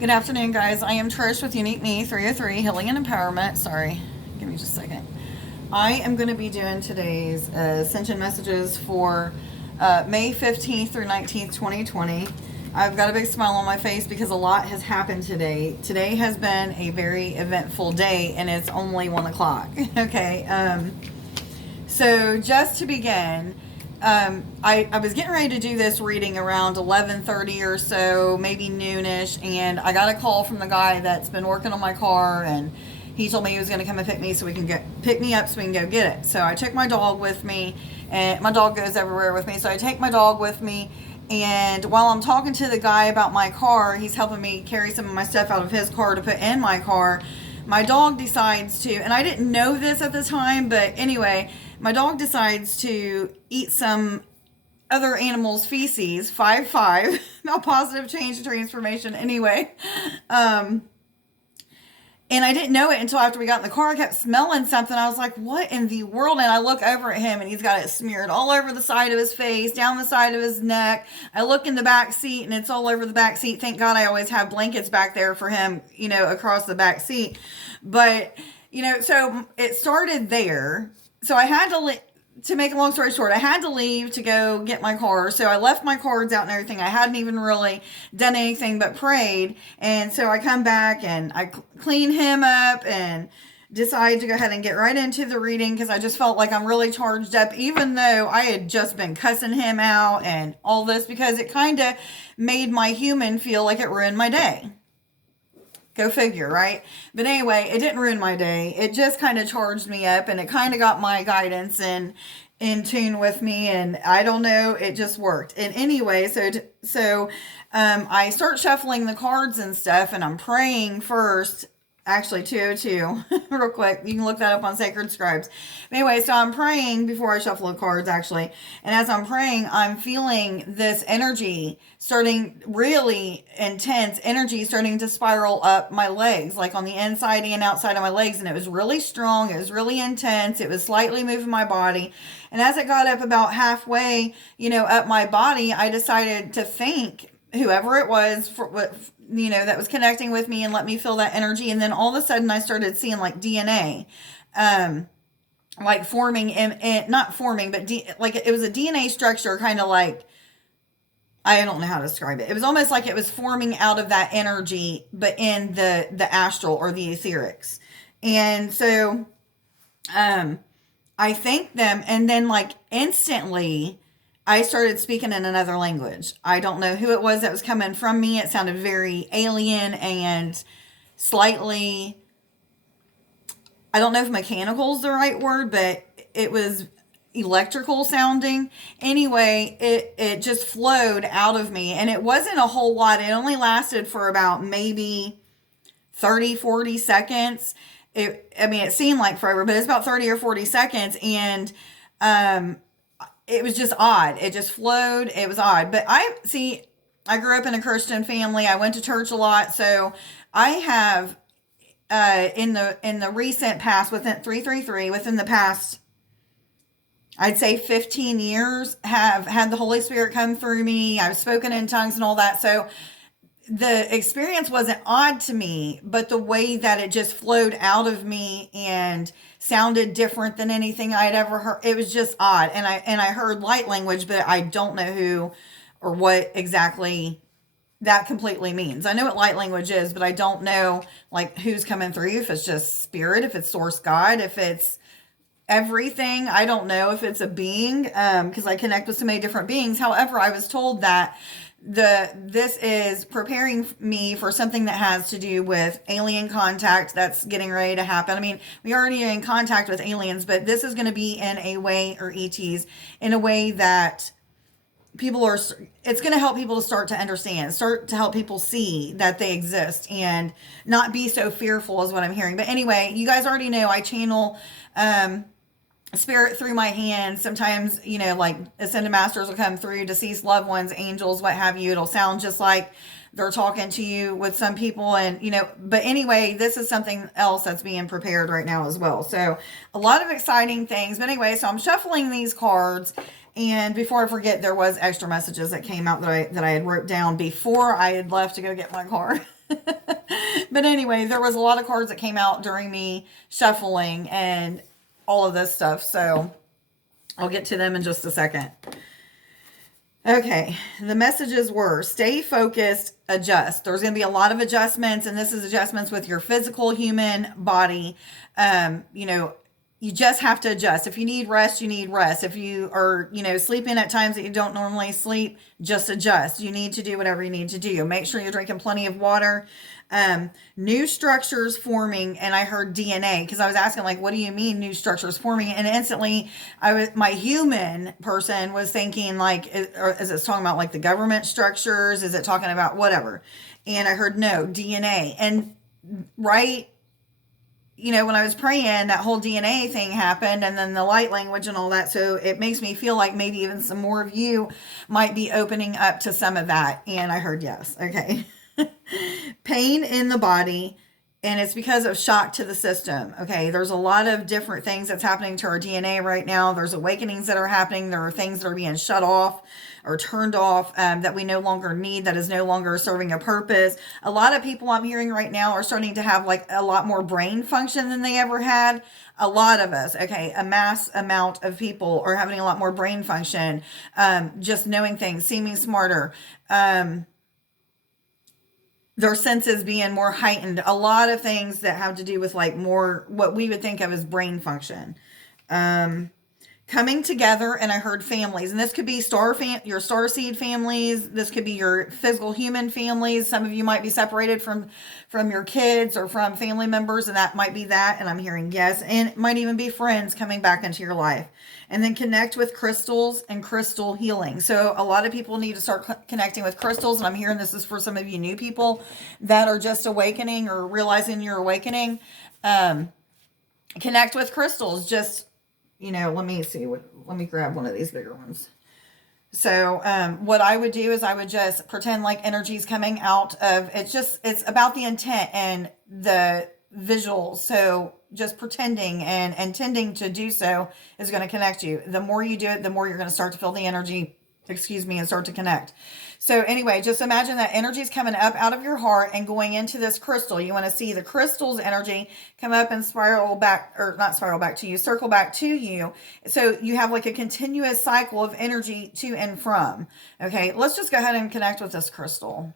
Good afternoon, guys. I am Trish with Unique Me 303 Healing and Empowerment. Sorry, give me just a second. I am going to be doing today's Ascension messages for May 15th through 19th, 2020. I've got a big smile on my face because a lot has happened today. Today has been a very eventful day, and it's only 1 o'clock. Okay. So just to begin, I was getting ready to do this reading around 11:30 or so, maybe noonish, and I got a call from the guy that's been working on my car, and he told me he was going to come and pick me pick me up so we can go get it. So I took my dog with me, and my dog goes everywhere with me. So I take my dog with me, and while I'm talking to the guy about my car, he's helping me carry some of my stuff out of his car to put in my car. My dog decides to, and I didn't know this at the time, but anyway, my dog decides to eat some other animal's feces, 5-5, about positive change and transformation anyway. And I didn't know it until after we got in the car. I kept smelling something. I was like, what in the world? And I look over at him, and he's got it smeared all over the side of his face, down the side of his neck. I look in the back seat, and it's all over the back seat. Thank God I always have blankets back there for him, across the back seat. But, so it started there. So I had to make a long story short, I had to leave to go get my car. So I left my cards out and everything. I hadn't even really done anything but prayed. And so I come back and I clean him up and decide to go ahead and get right into the reading because I just felt like I'm really charged up, even though I had just been cussing him out and all this, because it kind of made my human feel like it ruined my day. Go figure, right? But anyway, it didn't ruin my day. It just kind of charged me up, and it kind of got my guidance in tune with me, and I don't know, it just worked. And anyway, so I start shuffling the cards and stuff, and I'm praying first. Actually, 202, real quick. You can look that up on Sacred Scribes. Anyway, so I'm praying before I shuffle the cards, actually. And as I'm praying, I'm feeling this energy starting, really intense energy starting to spiral up my legs, like on the inside and outside of my legs. And it was really strong. It was really intense. It was slightly moving my body. And as it got up about halfway, up my body, I decided to thank whoever it was that was connecting with me and let me feel that energy. And then all of a sudden I started seeing like DNA, like forming and not forming, but like it was a DNA structure, kind of like, I don't know how to describe it. It was almost like it was forming out of that energy, but in the astral or the etherics. And so, I thanked them, and then like instantly I started speaking in another language. I don't know who it was that was coming from me. It sounded very alien and slightly, I don't know if mechanical is the right word, but it was electrical sounding. Anyway, it just flowed out of me, and it wasn't a whole lot. It only lasted for about maybe 30-40 seconds. It seemed like forever, but it's about 30 or 40 seconds. And, it was just odd. It just flowed. It was odd. But I grew up in a Christian family. I went to church a lot. So I have, in the recent past, within 333, within the past, I'd say 15 years, have had the Holy Spirit come through me. I've spoken in tongues and all that. So the experience wasn't odd to me, but the way that it just flowed out of me and sounded different than anything I'd ever heard. It was just odd. And I heard light language, but I don't know who or what exactly that completely means. I know what light language is, but I don't know like who's coming through, if it's just spirit, if it's source God, if it's everything. I don't know if it's a being, because I connect with so many different beings. However, I was told that this is preparing me for something that has to do with alien contact that's getting ready to happen. I mean, we already are in contact with aliens, but this is going to be in a way, or ETs, in a way that it's going to help people to start to understand, start to help people see that they exist and not be so fearful, is what I'm hearing. But anyway, you guys already know I channel, spirit through my hands. Sometimes, like ascended masters will come through, deceased loved ones, angels, what have you. It'll sound just like they're talking to you with some people, and but anyway, this is something else that's being prepared right now as well. So a lot of exciting things. But anyway, so I'm shuffling these cards, And before I forget, there was extra messages that came out that I had wrote down before I had left to go get my car. But anyway, there was a lot of cards that came out during me shuffling and all of this stuff. So I'll get to them in just a second. Okay, the messages were stay focused, adjust. There's going to be a lot of adjustments, and this is adjustments with your physical human body. You know, you just have to adjust. If you need rest, you need rest. If you are, you know, sleeping at times that you don't normally sleep, just adjust. You need to do whatever you need to do. Make sure you're drinking plenty of water. New structures forming, and I heard DNA because I was asking, like, what do you mean new structures forming? And instantly, my human person was thinking, like, is it talking about like the government structures? Is it talking about whatever? And I heard no, DNA. And right, you know, when I was praying, that whole DNA thing happened, and then the light language and all that. So it makes me feel like maybe even some more of you might be opening up to some of that. And I heard yes. Okay. Pain in the body, and it's because of shock to the system. Okay, there's a lot of different things that's happening to our DNA right now. There's awakenings that are happening. There are things that are being shut off or turned off that we no longer need, that is no longer serving a purpose. A lot of people I'm hearing right now are starting to have like a lot more brain function than they ever had. A lot of us, okay, a mass amount of people are having a lot more brain function, just knowing things, seeming smarter, their senses being more heightened, a lot of things that have to do with like more what we would think of as brain function. Coming together, and I heard families, and this could be your star seed families. This could be your physical human families. Some of you might be separated from your kids or from family members, and that might be that. And I'm hearing yes, and it might even be friends coming back into your life. And then connect with crystals and crystal healing. So a lot of people need to start connecting with crystals, and I'm hearing this is for some of you new people that are just awakening or realizing you're awakening. Connect with crystals. Just, you know, let me grab one of these bigger ones. So what I would do is I would just pretend like energy's coming out of it's about the intent and the visual. So just pretending and intending to do so is going to connect you. The more you do it, the more you're going to start to feel the energy, and start to connect. So anyway, just imagine that energy is coming up out of your heart and going into this crystal. You want to see the crystal's energy come up and spiral back, or not spiral back to you, circle back to you. So you have like a continuous cycle of energy to and from. Okay, let's just go ahead and connect with this crystal.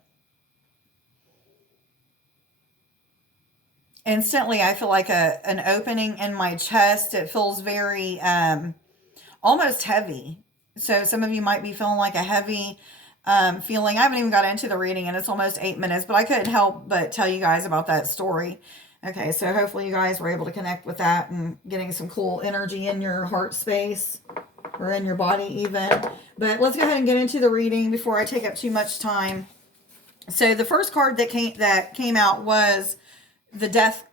Instantly, I feel like an opening in my chest. It feels very almost heavy. So some of you might be feeling like a heavy feeling. I haven't even got into the reading, and it's almost 8 minutes, but I couldn't help but tell you guys about that story. Okay, so hopefully you guys were able to connect with that and getting some cool energy in your heart space or in your body even. But let's go ahead and get into the reading before I take up too much time. So the first card that came out was the death.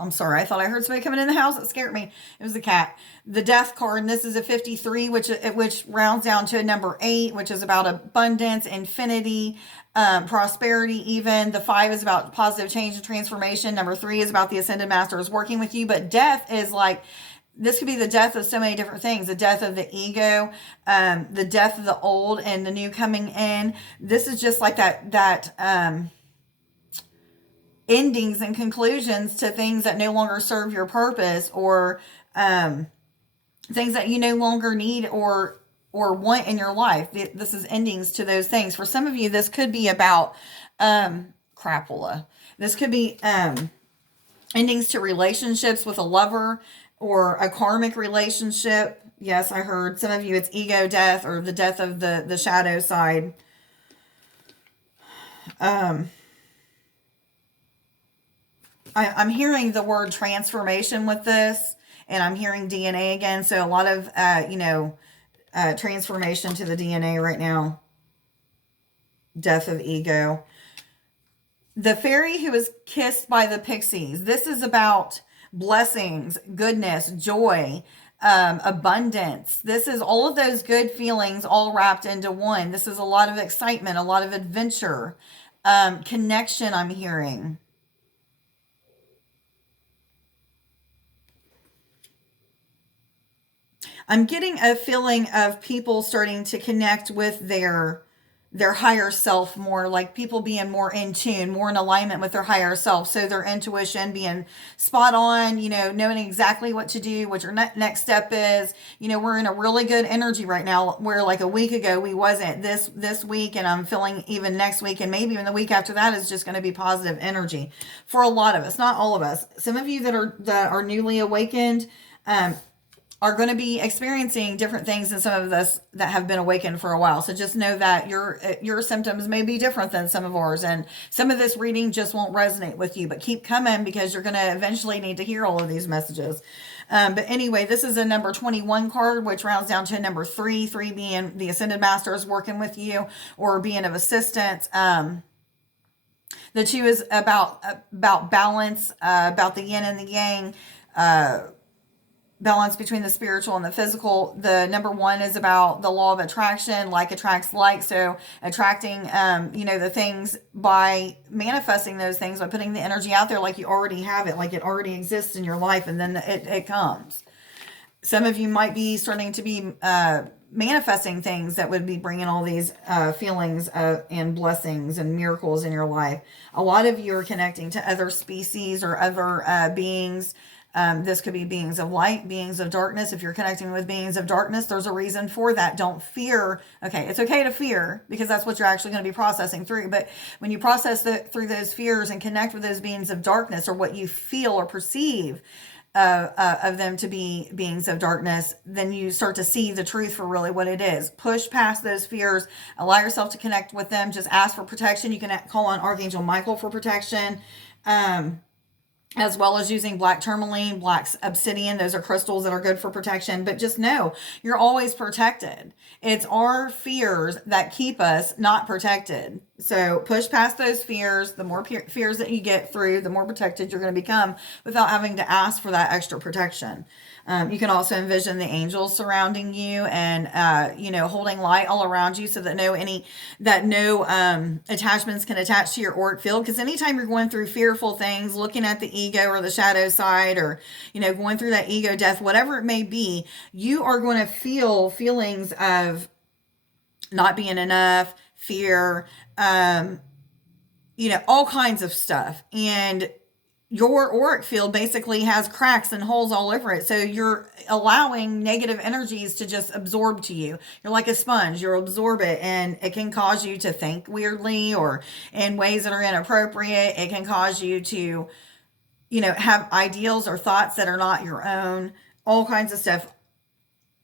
I'm sorry, I thought I heard somebody coming in the house. It scared me. It was the cat. The death card, and this is a 53, which rounds down to a number 8, which is about abundance, infinity, prosperity even. The 5 is about positive change and transformation. Number 3 is about the ascended master is working with you. But death is like, this could be the death of so many different things. The death of the ego, the death of the old and the new coming in. This is just like that endings and conclusions to things that no longer serve your purpose, or things that you no longer need or want in your life. This is endings to those things. For some of you, this could be about crapola. This could be endings to relationships with a lover or a karmic relationship. Yes, I heard some of you it's ego death or the death of the shadow side. I'm hearing the word transformation with this, and I'm hearing DNA again. So a lot of, transformation to the DNA right now. Death of ego. The fairy who was kissed by the pixies. This is about blessings, goodness, joy, abundance. This is all of those good feelings all wrapped into one. This is a lot of excitement, a lot of adventure, connection I'm hearing. I'm getting a feeling of people starting to connect with their higher self more, like people being more in tune, more in alignment with their higher self. So their intuition being spot on, knowing exactly what to do, what your next step is. We're in a really good energy right now, where like a week ago we wasn't. This week, and I'm feeling even next week and maybe even the week after that is just going to be positive energy for a lot of us, not all of us. Some of you that are newly awakened, are going to be experiencing different things than some of us that have been awakened for a while. So just know that your symptoms may be different than some of ours, and some of this reading just won't resonate with you. But keep coming, because you're going to eventually need to hear all of these messages. But anyway, this is a number 21 card, which rounds down to a number 3. 3 being the Ascended Masters working with you or being of assistance. The 2 is about balance, about the yin and the yang. Balance between the spiritual and the physical. The number 1 is about the law of attraction, like attracts like. So attracting, the things by manifesting those things, by putting the energy out there like you already have it, like it already exists in your life, and then it comes. Some of you might be starting to be manifesting things that would be bringing all these feelings and blessings and miracles in your life. A lot of you are connecting to other species or other beings. This could be beings of light, beings of darkness. If you're connecting with beings of darkness, there's a reason for that. Don't fear. Okay, it's okay to fear, because that's what you're actually going to be processing through. But when you process through those fears and connect with those beings of darkness, or what you feel or perceive of them to be beings of darkness, then you start to see the truth for really what it is. Push past those fears. Allow yourself to connect with them. Just ask for protection. You can call on Archangel Michael for protection. As well as using black tourmaline, black obsidian. Those are crystals that are good for protection. But just know, you're always protected. It's our fears that keep us not protected. So push past those fears. The more fears that you get through, the more protected you're going to become without having to ask for that extra protection. You can also envision the angels surrounding you and, holding light all around you, so that no attachments can attach to your auric field. Because anytime you're going through fearful things, looking at the ego or the shadow side, or, going through that ego death, whatever it may be, you are going to feel feelings of not being enough, fear, all kinds of stuff. And your auric field basically has cracks and holes all over it. So you're allowing negative energies to just absorb to you. You're like a sponge. You absorb it, and it can cause you to think weirdly or in ways that are inappropriate. It can cause you to, have ideals or thoughts that are not your own. All kinds of stuff,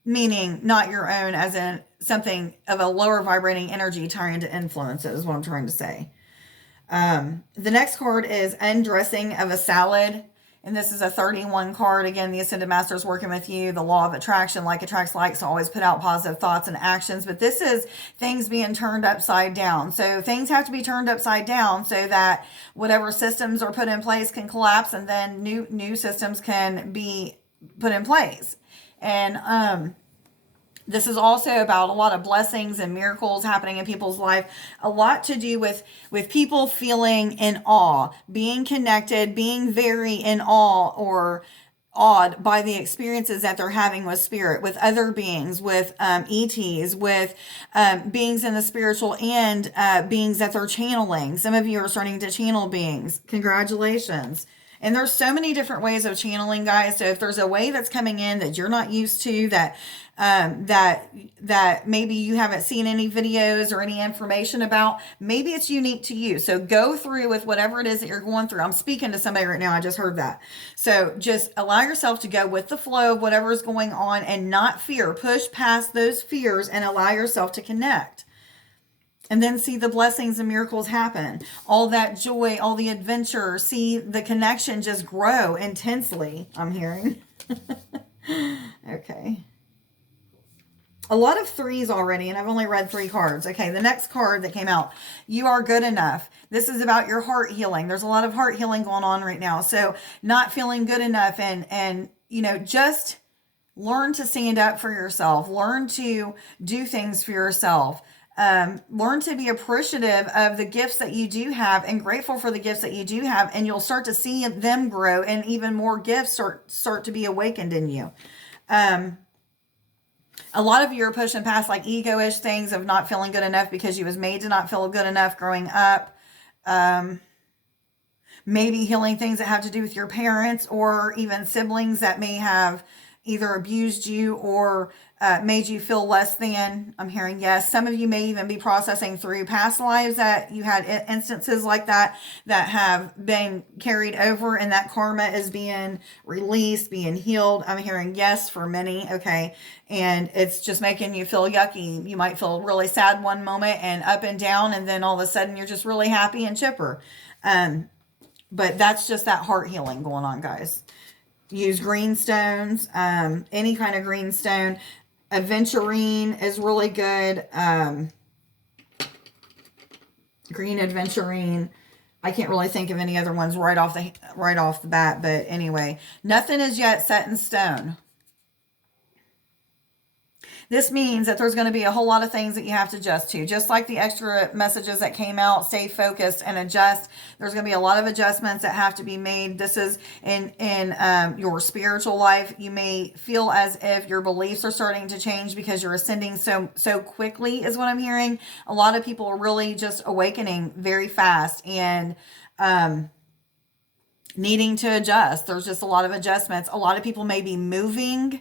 meaning not your own as in something of a lower vibrating energy trying to influence it, is what I'm trying to say. The next card is Undressing of a Salad. And this is a 31 card. Again, the Ascended Master is working with you. The law of attraction, like attracts like. So always put out positive thoughts and actions. But this is things being turned upside down. So things have to be turned upside down so that whatever systems are put in place can collapse, and then new systems can be put in place. And, this is also about a lot of blessings and miracles happening in people's life. A lot to do with people feeling in awe, being connected, being very in awe or awed by the experiences that they're having with spirit, with other beings, with ETs, with beings in the spiritual, and beings that they're channeling. Some of you are starting to channel beings. Congratulations. And there's so many different ways of channeling, guys. So if there's a way that's coming in that you're not used to, that maybe you haven't seen any videos or any information about, maybe it's unique to you. So go through with whatever it is that you're going through. I'm speaking to somebody right now. I just heard that. So just allow yourself to go with the flow of whatever is going on and not fear. Push past those fears and allow yourself to connect. And then see the blessings and miracles happen. All that joy, all the adventure, see the connection just grow intensely, I'm hearing. Okay. A lot of 3s already, and I've only read 3 cards. Okay, the next card that came out, You Are Good Enough. This is about your heart healing. There's a lot of heart healing going on right now. So not feeling good enough, and just learn to stand up for yourself. Learn to do things for yourself. Learn to be appreciative of the gifts that you do have and grateful for the gifts that you do have, and you'll start to see them grow, and even more gifts start to be awakened in you. A lot of you are pushing past like ego-ish things of not feeling good enough because you was made to not feel good enough growing up. Maybe healing things that have to do with your parents or even siblings that may have either abused you or made you feel less than. I'm hearing yes. Some of you may even be processing through past lives that you had instances like that have been carried over, and that karma is being released, being healed. I'm hearing yes for many. Okay. And it's just making you feel yucky. You might feel really sad one moment and up and down, and then all of a sudden you're just really happy and chipper. But that's just that heart healing going on, guys. Use green stones, any kind of green stone. Aventurine is really good. Green aventurine. I can't really think of any other ones right off the bat, but anyway, nothing is yet set in stone. This means that there's going to be a whole lot of things that you have to adjust to. Just like the extra messages that came out, stay focused and adjust. There's going to be a lot of adjustments that have to be made. This is in your spiritual life. You may feel as if your beliefs are starting to change because you're ascending so quickly is what I'm hearing. A lot of people are really just awakening very fast and needing to adjust. There's just a lot of adjustments. A lot of people may be moving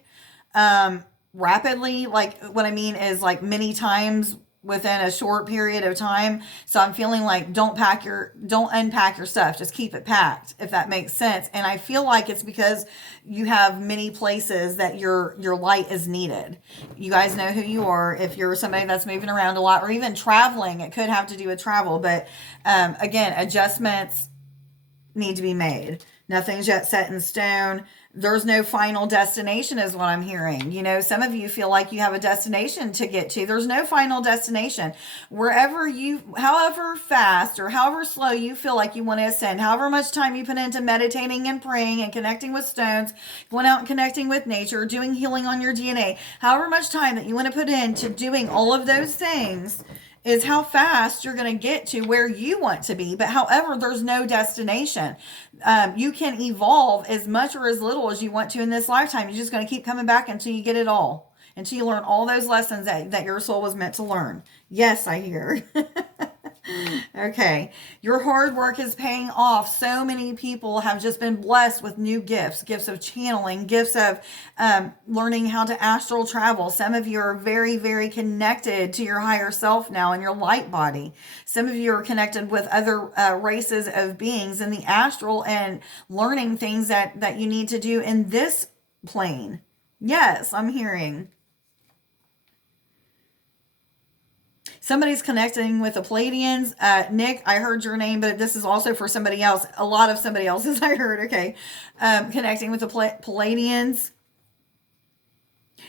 rapidly. Like what I mean is like many times within a short period of time. So I'm feeling like don't unpack your stuff. Just keep it packed, if that makes sense. And I feel like it's because you have many places that your light is needed. You guys know who you are. If you're somebody that's moving around a lot or even traveling, it could have to do with travel. But again, adjustments need to be made. Nothing's yet set in stone. There's no final destination is what I'm hearing. You know, some of you feel like you have a destination to get to. There's no final destination. Wherever however fast or however slow you feel like you want to ascend, however much time you put into meditating and praying and connecting with stones, going out and connecting with nature, doing healing on your DNA, however much time that you want to put into doing all of those things is how fast you're going to get to where you want to be. But however, there's no destination. You can evolve as much or as little as you want to in this lifetime. You're just going to keep coming back until you get it all. Until you learn all those lessons that your soul was meant to learn. Yes, I hear. Okay. Your hard work is paying off. So many people have just been blessed with new gifts of channeling, gifts of learning how to astral travel. Some of you are very, very connected to your higher self now in your light body. Some of you are connected with other races of beings in the astral and learning things that you need to do in this plane. Yes, I'm hearing. Somebody's connecting with the Palladians. Nick, I heard your name, but this is also for somebody else. A lot of somebody else's I heard. Okay. Connecting with the Palladians.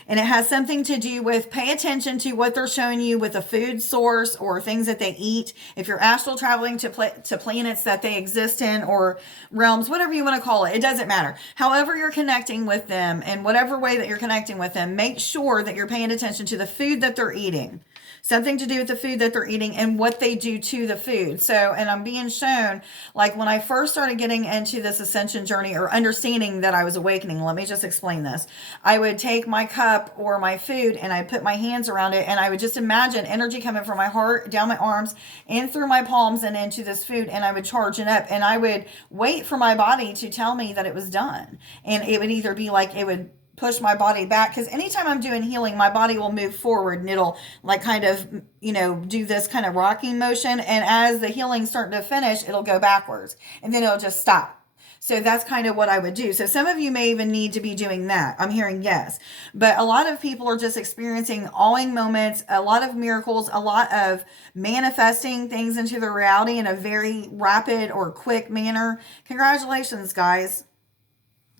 And it has something to do with pay attention to what they're showing you with a food source or things that they eat. If you're astral traveling to planets that they exist in or realms, whatever you want to call it, it doesn't matter. However you're connecting with them and whatever way that you're connecting with them, make sure that you're paying attention to the food that they're eating. Something to do with the food that they're eating and what they do to the food. So, and I'm being shown, like when I first started getting into this ascension journey or understanding that I was awakening, let me just explain this. I would take my cup or my food and I put my hands around it and I would just imagine energy coming from my heart, down my arms, and through my palms and into this food, and I would charge it up and I would wait for my body to tell me that it was done. And it would either be like it would push my body back, because anytime I'm doing healing, my body will move forward and it'll like kind of, do this kind of rocking motion. And as the healing's starting to finish, it'll go backwards and then it'll just stop. So that's kind of what I would do. So some of you may even need to be doing that. I'm hearing yes. But a lot of people are just experiencing awing moments, a lot of miracles, a lot of manifesting things into their reality in a very rapid or quick manner. Congratulations, guys.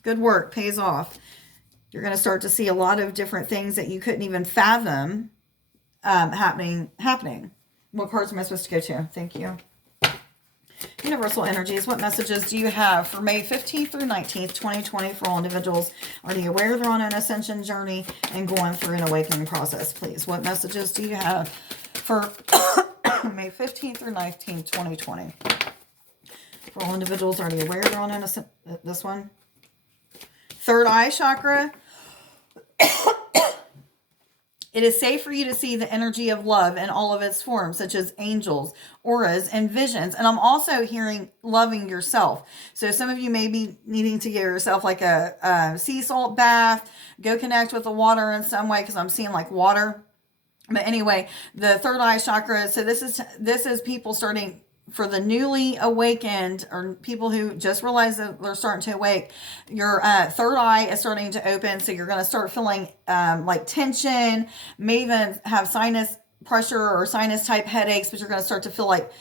Good work. Pays off. You're going to start to see a lot of different things that you couldn't even fathom happening. What cards am I supposed to go to? Thank you. Universal energies, what messages do you have for May 15th through 19th, 2020 for all individuals already aware they're on an ascension journey and going through an awakening process, please? What messages do you have for May 15th through 19th, 2020? For all individuals already aware they're on an this one. 3rd eye chakra. It is safe for you to see the energy of love in all of its forms, such as angels, auras, and visions. And I'm also hearing loving yourself. So some of you may be needing to give yourself like a sea salt bath, go connect with the water in some way, because I'm seeing like water. But anyway, the third eye chakra. So this is people starting, for the newly awakened or people who just realize that they're starting to awake. Your third eye is starting to open, so you're going to start feeling like tension, may even have sinus pressure or sinus type headaches, but you're going to start to feel like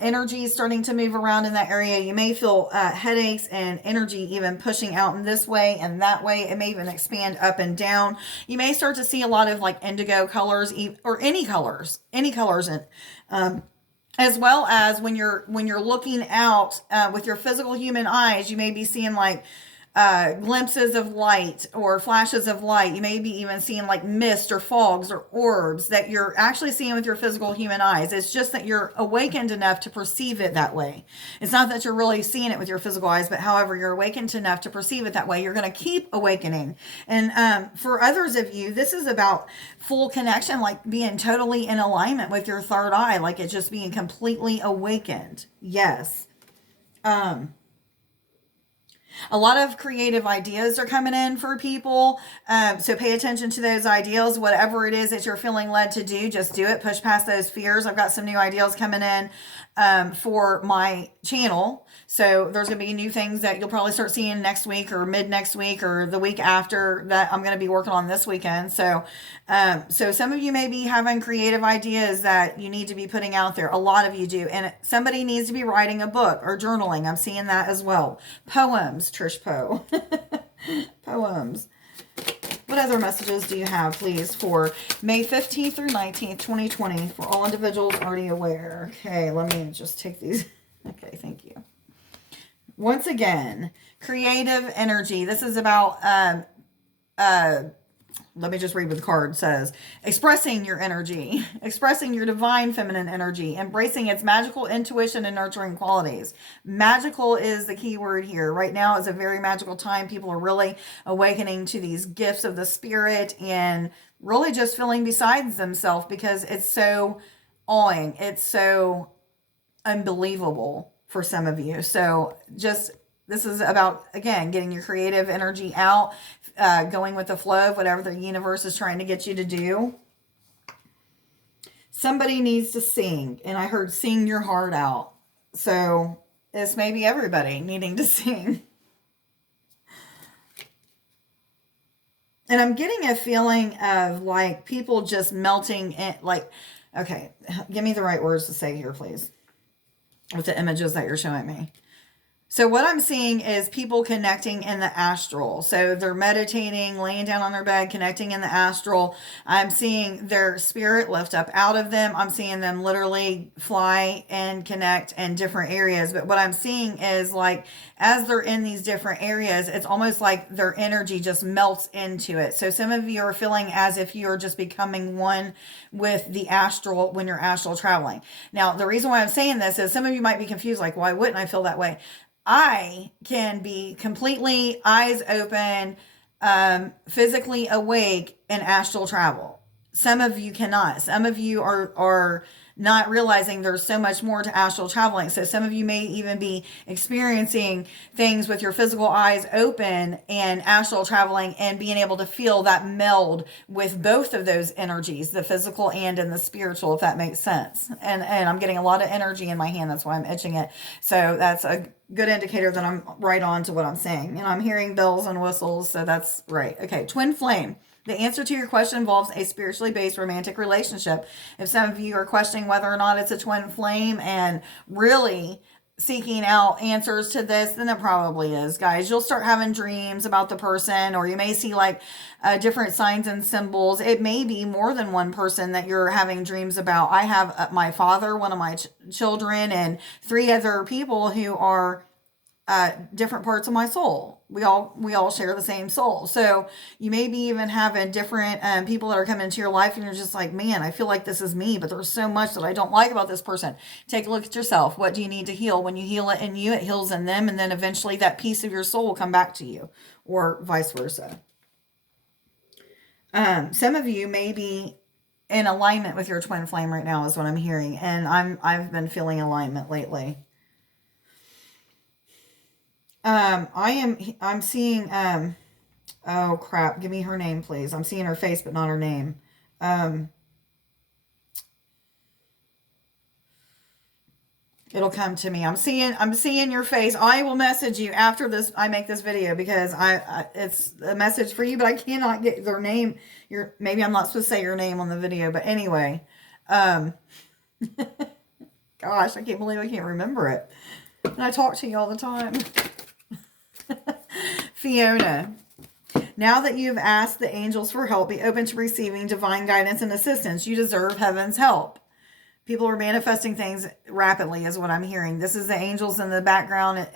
energy is starting to move around in that area. You may feel headaches and energy even pushing out in this way and that way. It may even expand up and down. You may start to see a lot of like indigo colors, or any colors in, as well as when you're looking out with your physical human eyes, you may be seeing like glimpses of light or flashes of light. You may be even seeing like mist or fogs or orbs that you're actually seeing with your physical human eyes. It's just that you're awakened enough to perceive it that way. It's not that you're really seeing it with your physical eyes, but however, you're awakened enough to perceive it that way. You're going to keep awakening. And for others of you, this is about full connection, like being totally in alignment with your third eye, like it just being completely awakened. Yes. A lot of creative ideas are coming in for people. So pay attention to those ideas. Whatever it is that you're feeling led to do, just do it. Push past those fears. I've got some new ideas coming in for my channel. So there's going to be new things that you'll probably start seeing next week or mid next week or the week after that I'm going to be working on this weekend. So some of you may be having creative ideas that you need to be putting out there. A lot of you do. And somebody needs to be writing a book or journaling. I'm seeing that as well. Poems, Trish Poe. Poems. What other messages do you have, please, for May 15th through 19th, 2020, for all individuals already aware? Okay, let me just take these. Okay, thank you. Once again, creative energy. This is about, let me just read what the card says. Expressing your energy, expressing your divine feminine energy, embracing its magical intuition and nurturing qualities. Magical is the key word here. Right now is a very magical time. People are really awakening to these gifts of the spirit and really just feeling besides themselves because it's so awing. It's so unbelievable for some of you. So just, this is about, again, getting your creative energy out, going with the flow of whatever the universe is trying to get you to do. Somebody needs to sing, and I heard sing your heart out. So this may be everybody needing to sing. And I'm getting a feeling of like people just melting in, like, okay, give me the right words to say here, please, with the images that you're showing me. So what I'm seeing is people connecting in the astral. So they're meditating, laying down on their bed, connecting in the astral. I'm seeing their spirit lift up out of them. I'm seeing them literally fly and connect in different areas. But what I'm seeing is like, as they're in these different areas, it's almost like their energy just melts into it. So some of you are feeling as if you're just becoming one with the astral when you're astral traveling. Now, the reason why I'm saying this is some of you might be confused, like, why wouldn't I feel that way? I can be completely eyes open, physically awake in astral travel. Some of you cannot. Some of you are not realizing there's so much more to astral traveling. So some of you may even be experiencing things with your physical eyes open and astral traveling and being able to feel that meld with both of those energies, the physical and in the spiritual, if that makes sense. And I'm getting a lot of energy in my hand. That's why I'm itching it. So that's a good indicator that I'm right on to what I'm saying. And I'm hearing bells and whistles. So that's right. Okay. Twin flame. The answer to your question involves a spiritually based romantic relationship. If some of you are questioning whether or not it's a twin flame and really seeking out answers to this, then it probably is, guys. You'll start having dreams about the person, or you may see like different signs and symbols. It may be more than one person that you're having dreams about. I have my father, one of my children, and 3 other people who are different parts of my soul. We all share the same soul. So you may be even having different people that are coming into your life and you're just like, man, I feel like this is me, but there's so much that I don't like about this person. Take a look at yourself. What do you need to heal? When you heal it in you, it heals in them. And then eventually that piece of your soul will come back to you, or vice versa. Some of you may be in alignment with your twin flame right now is what I'm hearing. And I've been feeling alignment lately. I'm seeing, oh crap, give me her name, please. I'm seeing her face, but not her name. It'll come to me. I'm seeing your face. I will message you after this. I make this video because it's a message for you, but I cannot get their name. Maybe I'm not supposed to say your name on the video, but anyway, gosh, I can't believe I can't remember it. And I talk to you all the time. Fiona, now that you've asked the angels for help, be open to receiving divine guidance and assistance. You deserve heaven's help. People are manifesting things rapidly is what I'm hearing. This is the angels in the background,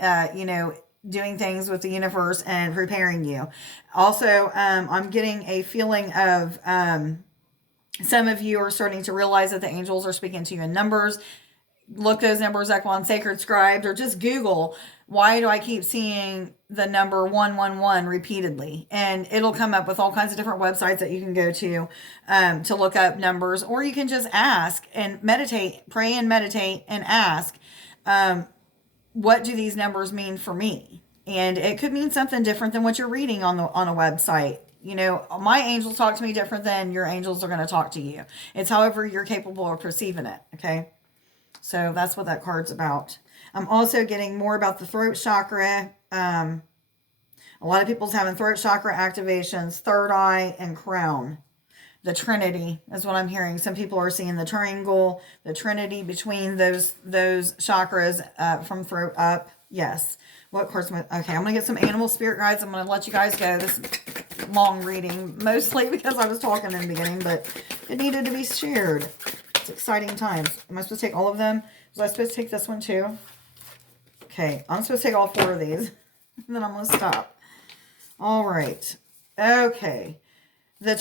doing things with the universe and preparing you. Also, I'm getting a feeling of some of you are starting to realize that the angels are speaking to you in numbers. Look those numbers up on Sacred Scribed, or just Google, why do I keep seeing the number 111 repeatedly? And it'll come up with all kinds of different websites that you can go to look up numbers, or you can just ask and meditate, pray and meditate and ask, what do these numbers mean for me? And it could mean something different than what you're reading on a website. You know, my angels talk to me different than your angels are going to talk to you. It's however you're capable of perceiving it. Okay. So that's what that card's about. I'm also getting more about the throat chakra. A lot of people's having throat chakra activations, third eye, and crown. The Trinity is what I'm hearing. Some people are seeing the triangle, the Trinity between those chakras from throat up. Yes. What cards? Okay, I'm going to get some animal spirit guides. I'm going to let you guys go. This long reading, mostly because I was talking in the beginning, but it needed to be shared. It's exciting times. Am I supposed to take all of them? Was I supposed to take this one too? Okay, I'm supposed to take all 4 of these. And then I'm going to stop. All right. Okay. The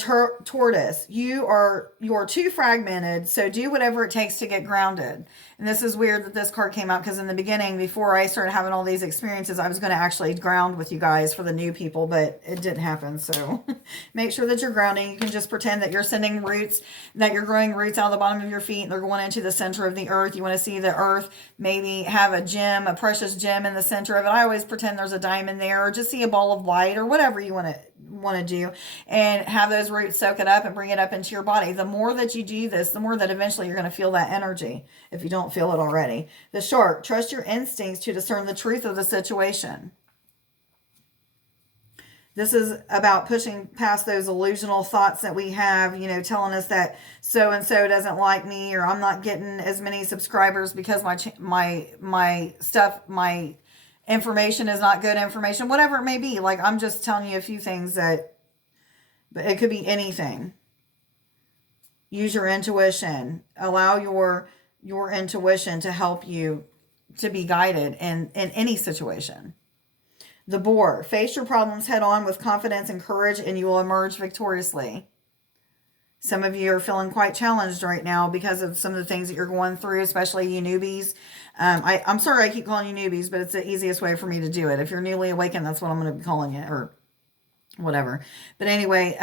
tortoise. You're too fragmented, so do whatever it takes to get grounded. And this is weird that this card came out, because in the beginning, before I started having all these experiences, I was going to actually ground with you guys for the new people, but it didn't happen. So make sure that you're grounding. You can just pretend that you're sending roots, that you're growing roots out of the bottom of your feet, and they're going into the center of the earth. You want to see the earth maybe have a gem, a precious gem in the center of it. I always pretend there's a diamond there, or just see a ball of light, or whatever you want to do, and have those roots soak it up and bring it up into your body. The more that you do this, the more that eventually you're going to feel that energy, if you don't feel it already. The shark, trust your instincts to discern the truth of the situation. This is about pushing past those illusional thoughts that we have, telling us that so-and-so doesn't like me, or I'm not getting as many subscribers because my information is not good information, whatever it may be. Like, I'm just telling you a few things but it could be anything. Use your intuition. Allow your intuition to help you to be guided in any situation. The boar. Face your problems head on with confidence and courage, and you will emerge victoriously. Some of you are feeling quite challenged right now because of some of the things that you're going through, especially you newbies. I'm sorry I keep calling you newbies, but it's the easiest way for me to do it. If you're newly awakened, that's what I'm going to be calling you, or whatever. But anyway,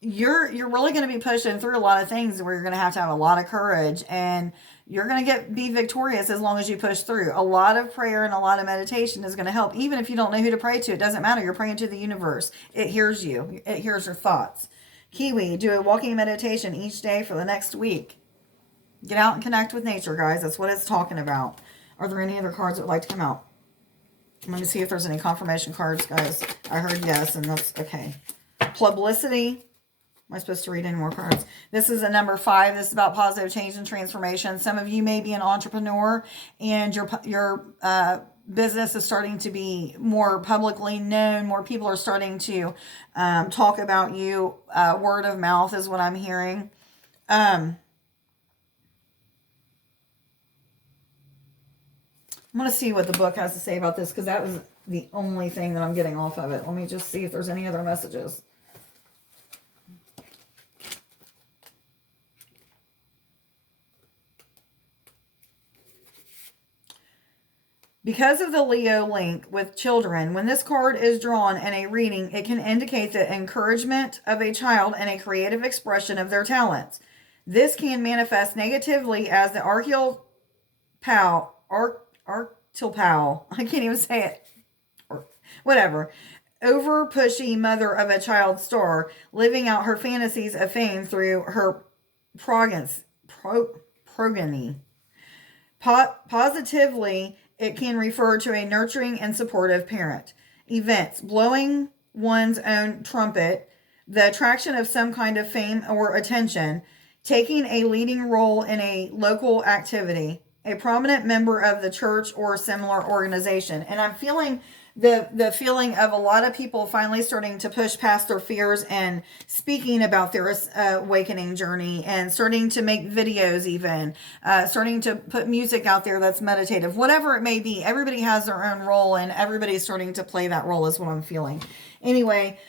you're really going to be pushing through a lot of things where you're going to have a lot of courage, and you're going to be victorious as long as you push through. A lot of prayer and a lot of meditation is going to help. Even if you don't know who to pray to, it doesn't matter. You're praying to the universe. It hears you. It hears your thoughts. Kiwi, do a walking meditation each day for the next week. Get out and connect with nature, guys. That's what it's talking about. Are there any other cards that would like to come out? Let me see if there's any confirmation cards, guys. I heard yes, and that's okay. Publicity. Am I supposed to read any more cards? This is a number 5. This is about positive change and transformation. Some of you may be an entrepreneur, and your business is starting to be more publicly known. More people are starting to talk about you. Word of mouth is what I'm hearing. I'm going to see what the book has to say about this, because that was the only thing that I'm getting off of it. Let me just see if there's any other messages. Because of the Leo link with children, when this card is drawn in a reading, it can indicate the encouragement of a child and a creative expression of their talents. This can manifest negatively as the Arctilpal, I can't even say it, or whatever, over pushy mother of a child star, living out her fantasies of fame through her progeny. Positively, it can refer to a nurturing and supportive parent. Events: blowing one's own trumpet, the attraction of some kind of fame or attention, taking a leading role in a local activity, a prominent member of the church or similar organization. And I'm feeling the feeling of a lot of people finally starting to push past their fears and speaking about their awakening journey, and starting to make videos, even starting to put music out there that's meditative, whatever it may be. Everybody has their own role, and everybody's starting to play that role, is what I'm feeling. Anyway,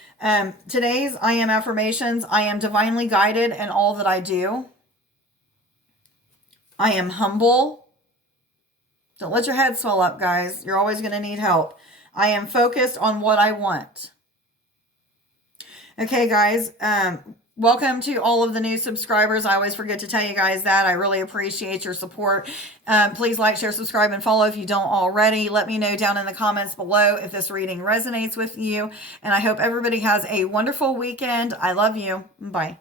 today's I am affirmations: I am divinely guided in all that I do. I am humble. Don't let your head swell up, guys. You're always going to need help. I am focused on what I want. Okay, guys. Welcome to all of the new subscribers. I always forget to tell you guys that. I really appreciate your support. Please like, share, subscribe, and follow if you don't already. Let me know down in the comments below if this reading resonates with you. And I hope everybody has a wonderful weekend. I love you. Bye.